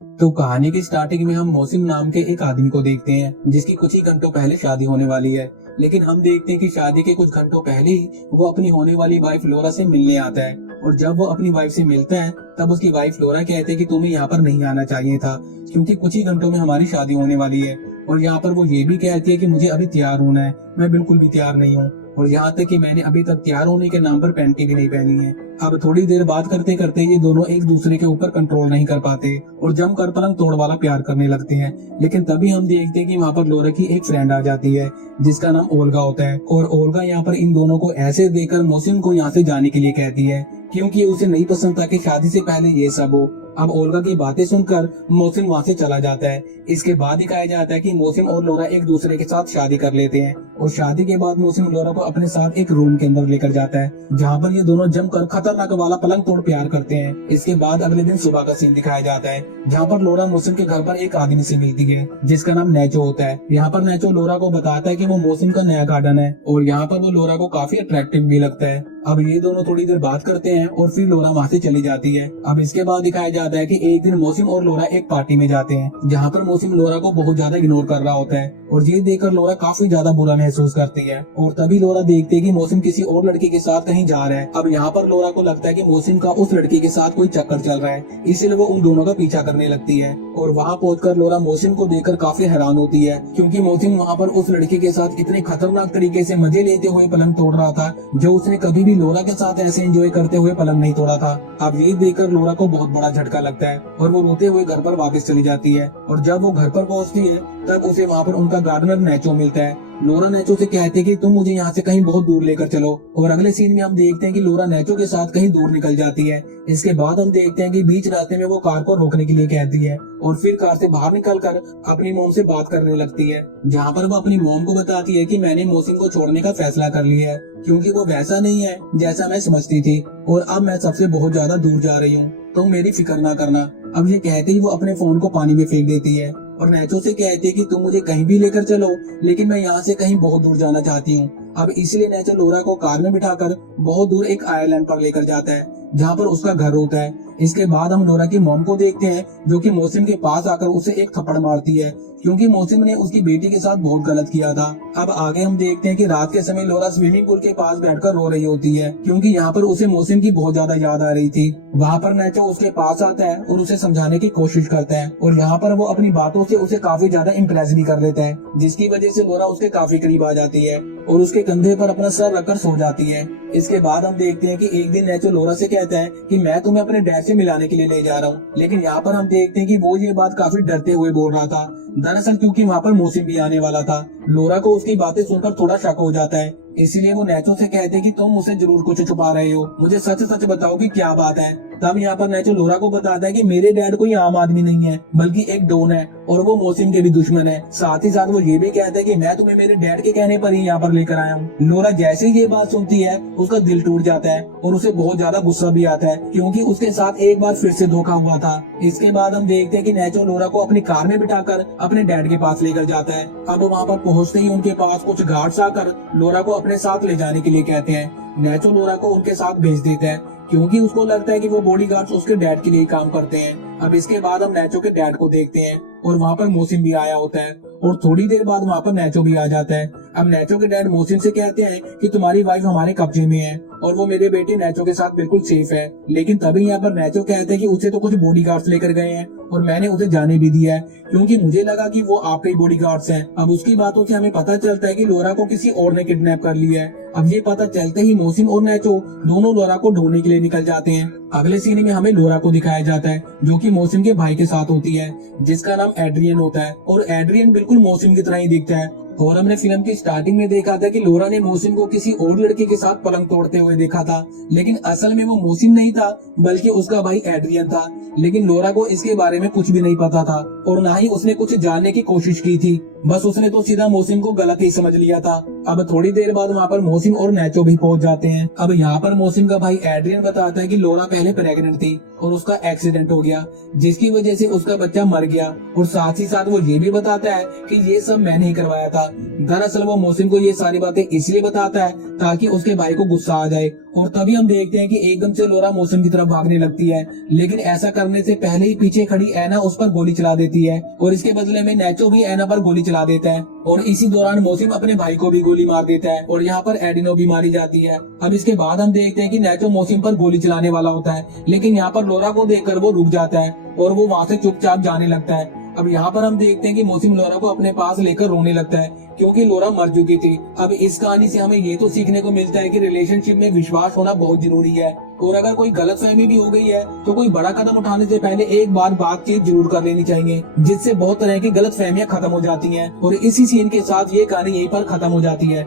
तो कहानी की स्टार्टिंग में हम मोहसिन नाम के एक आदमी को देखते हैं जिसकी कुछ ही घंटों पहले शादी होने वाली है। लेकिन हम देखते हैं कि शादी के कुछ घंटों पहले ही वो अपनी होने वाली वाइफ लोरा से मिलने आता है। और जब वो अपनी वाइफ से मिलता है तब उसकी वाइफ लोरा कहते हैं कि तुम्हें यहाँ पर नहीं आना चाहिए था, क्योंकि कुछ ही घंटों में हमारी शादी होने वाली है। और यहाँ पर वो ये भी कहती है कि मुझे अभी तैयार होना है, मैं बिल्कुल भी तैयार नहीं हूँ। और यहाँ तक कि मैंने अभी तक तैयार होने के नाम पर पैंटी भी नहीं पहनी है। अब थोड़ी देर बात करते करते ये दोनों एक दूसरे के ऊपर कंट्रोल नहीं कर पाते और जमकर पलंग तोड़ वाला प्यार करने लगते हैं। लेकिन तभी हम देखते हैं कि वहाँ पर लोरा की एक फ्रेंड आ जाती है जिसका नाम ओल्गा होता है। और ओल्गा यहाँ पर इन दोनों को ऐसे देखकर मोहसिन को यहाँ से जाने के लिए कहती है, क्योंकि उसे नहीं पसंद था कि शादी से पहले ये सब हो। अब ओल्गा की बातें सुनकर मोहसिन वहाँ से चला जाता है। इसके बाद दिखाया जाता है कि मोहसिन और लोरा एक दूसरे के साथ शादी कर लेते हैं। और शादी के बाद मोहसिन लोरा को अपने साथ एक रूम के अंदर लेकर जाता है जहाँ पर ये दोनों जमकर खतरनाक वाला पलंग तोड़ प्यार करते हैं। इसके बाद अगले दिन सुबह का सीन दिखाया जाता है जहाँ पर लोरा मोहसिन के घर पर एक आदमी से मिलती है जिसका नाम नैचो होता है। यहाँ पर नैचो लोरा को बताता है कि वो मोहसिन का नया गार्डन है और यहाँ पर वो लोरा को काफी अट्रैक्टिव भी लगता है। अब ये दोनों थोड़ी देर बात करते हैं और फिर लोरा वहाँ से चली जाती है। अब इसके बाद दिखाया जाता है कि एक दिन मोहसिन और लोरा एक पार्टी में जाते हैं जहाँ पर मोहसिन लोरा को बहुत ज्यादा इग्नोर कर रहा होता है और ये देखकर लोरा काफी ज्यादा बुरा महसूस करती है। और तभी लोरा देखती है कि मोहसिन किसी और लड़की के साथ कहीं जा रहा है। अब यहाँ पर लोरा को लगता है कि मोहसिन का उस लड़की के साथ कोई चक्कर चल रहा है, इसीलिए वो उन दोनों का पीछा करने लगती है। और वहाँ पहुंचकर लोरा मोहसिन को देखकर काफी हैरान होती है, क्योंकि मोहसिन वहाँ पर उस लड़की के साथ इतने खतरनाक तरीके से मजे लेते हुए पलंग तोड़ रहा था जो उसने कभी भी लोरा के साथ ऐसे एंजॉय करते हुए पलंग नहीं तोड़ा था। अब ये देखकर लोरा को बहुत बड़ा झटका लगता है और वो रोते हुए घर पर वापस चली जाती है। और जब वो घर पर पहुंचती है तब उसे वहाँ पर उनका गार्डनर नैचो मिलता है। लोरा नैचो से कहती है कि तुम मुझे यहाँ से कहीं बहुत दूर लेकर चलो। और अगले सीन में हम देखते हैं कि लोरा नैचो के साथ कहीं दूर निकल जाती है। इसके बाद हम देखते हैं कि बीच रास्ते में वो कार को रोकने के लिए कहती है और फिर कार से बाहर निकलकर अपनी मोम से बात करने लगती है, जहाँ पर वो अपनी मोम को बताती है कि मैंने मोहसिन को छोड़ने का फैसला कर लिया है, क्योंकि वो वैसा नहीं है जैसा मैं समझती थी और अब मैं सबसे बहुत ज्यादा दूर जा रही हूँ, तो मेरी फिक्र ना करना। अब ये कहते ही वो अपने फोन को पानी में फेंक देती है और नैचो से कहती है कि तुम मुझे कहीं भी लेकर चलो, लेकिन मैं यहाँ से कहीं बहुत दूर जाना चाहती हूँ। अब इसलिए नैचो लोरा को कार में बिठाकर बहुत दूर एक आइलैंड पर लेकर जाता है जहाँ पर उसका घर होता है। इसके बाद हम लोरा की मॉम को देखते हैं जो कि मोहसिन के पास आकर उसे एक थप्पड़ मारती है, क्योंकि मोहसिन ने उसकी बेटी के साथ बहुत गलत किया था। अब आगे हम देखते हैं कि रात के समय लोरा स्विमिंग पूल के पास बैठकर रो रही होती है, क्योंकि यहाँ पर उसे मोहसिन की बहुत ज्यादा याद आ रही थी। वहाँ पर नैचो उसके पास आता है और उसे समझाने की कोशिश करता है और यहाँ पर वो अपनी बातों से उसे काफी ज्यादा इम्प्रेस भी कर लेता है, जिसकी वजह से लोरा उसके काफी करीब आ जाती है और उसके कंधे पर अपना सर रखकर सो जाती है। इसके बाद हम देखते हैं कि एक दिन नैचो लोरा से कहता है कि मैं तुम्हें अपने डैड से मिलाने के लिए ले जा रहा हूँ, लेकिन यहाँ पर हम देखते हैं कि वो ये बात काफी डरते हुए बोल रहा था, दरअसल क्योंकि वहाँ पर मोहसिन भी आने वाला था। लोरा को उसकी बातें सुनकर थोड़ा शक हो जाता है, इसलिए वो नैचो से कहते हैं कि तुम मुझसे जरूर कुछ छुपा रहे हो, मुझे सच सच बताओ कि क्या बात है। तब यहाँ पर नैचो लोरा को बताता है कि मेरे डैड कोई आम आदमी नहीं है, बल्कि एक डॉन है और वो मोहसिन के भी दुश्मन है। साथ ही साथ वो ये भी कहता है कि मैं तुम्हें मेरे डैड के कहने पर ही यहाँ पर लेकर आया हूँ। लोरा जैसे ही ये बात सुनती है उसका दिल टूट जाता है और उसे बहुत ज्यादा गुस्सा भी आता है, क्योंकि उसके साथ एक बार फिर से धोखा हुआ था। इसके बाद हम देखते हैं कि नैचो लोरा को अपनी कार में बिठाकर अपने डैड के पास लेकर जाता है। अब वहाँ पर पहुँचते ही उनके पास कुछ गार्ड्स आकर लोरा को अपने साथ ले जाने के लिए कहते हैं। नैचो लोरा को उनके साथ भेज देता है, क्योंकि उसको लगता है कि वो बॉडीगार्ड्स उसके डैड के लिए काम करते हैं। अब इसके बाद हम नैचो के डैड को देखते हैं और वहाँ पर मोहसिन भी आया होता है और थोड़ी देर बाद वहाँ पर नैचो भी आ जाता है। अब नैचो के डैड मोहसिन से कहते हैं कि तुम्हारी वाइफ हमारे कब्जे में है और वो मेरे बेटे नैचो के साथ बिल्कुल सेफ है। लेकिन तभी यहाँ पर नैचो कहते हैं कि उसे तो कुछ बॉडीगार्ड्स लेकर गए हैं और मैंने उसे जाने भी दिया है, क्योंकि मुझे लगा कि वो आपके ही बॉडीगार्ड्स हैं। अब उसकी बातों से हमें पता चलता है कि लोरा को किसी और ने किडनैप कर लिया है। अब ये पता चलते ही मोहसिन और नैचो दोनों लोरा को ढूंढने के लिए निकल जाते हैं। अगले सीन में हमें लोरा को दिखाया जाता है जो कि मोहसिन के भाई के साथ होती है, जिसका नाम एड्रियन होता है और एड्रियन बिल्कुल मोहसिन की तरह ही दिखता है। और हमने फिल्म की स्टार्टिंग में देखा था कि लोरा ने मोहसिन को किसी और लड़के के साथ पलंग तोड़ते हुए देखा था, लेकिन असल में वो मोहसिन नहीं था बल्कि उसका भाई एड्रियन था। लेकिन लोरा को इसके बारे में कुछ भी नहीं पता था और ना ही उसने कुछ जानने की कोशिश की थी, बस उसने तो सीधा मोहसिन को गलत ही समझ लिया था। अब थोड़ी देर बाद वहाँ पर मोहसिन और नैचो भी पहुंच जाते हैं। अब यहाँ पर मोहसिन का भाई एड्रियन बताता है कि लोरा पहले प्रेग्नेंट थी और उसका एक्सीडेंट हो गया, जिसकी वजह से उसका बच्चा मर गया। और साथ ही साथ वो ये भी बताता है कि ये सब मैंने ही करवाया था। दरअसल वो मोहसिन को ये सारी बातें इसलिए बताता है ताकि उसके भाई को गुस्सा आ जाए और तभी हम देखते हैं कि एकदम से लोरा मौसम की तरफ भागने लगती है, लेकिन ऐसा करने से पहले ही पीछे खड़ी एना उस पर गोली चला देती है और इसके बदले में नेचो भी एना पर गोली चला देता है और इसी दौरान मौसम अपने भाई को भी गोली मार देता है और यहाँ पर एडिनो भी मारी जाती है। अब इसके बाद हम देखते हैं कि नेचो मौसम पर गोली चलाने वाला होता है, लेकिन यहाँ पर लोरा को देखकर वो रुक जाता है और वो वहाँ से चुपचाप जाने लगता है। अब यहाँ पर हम देखते हैं कि मौसम लोरा को अपने पास लेकर रोने लगता है क्योंकि लोरा मर चुकी थी। अब इस कहानी से हमें ये तो सीखने को मिलता है कि रिलेशनशिप में विश्वास होना बहुत जरूरी है और अगर कोई गलतफहमी भी हो गई है तो कोई बड़ा कदम उठाने से पहले एक बार बातचीत जरूर कर लेनी चाहिए, जिससे बहुत तरह की गलतफहमियां खत्म हो जाती हैं। और इसी सीन के साथ ये कहानी यहीं पर खत्म हो जाती है।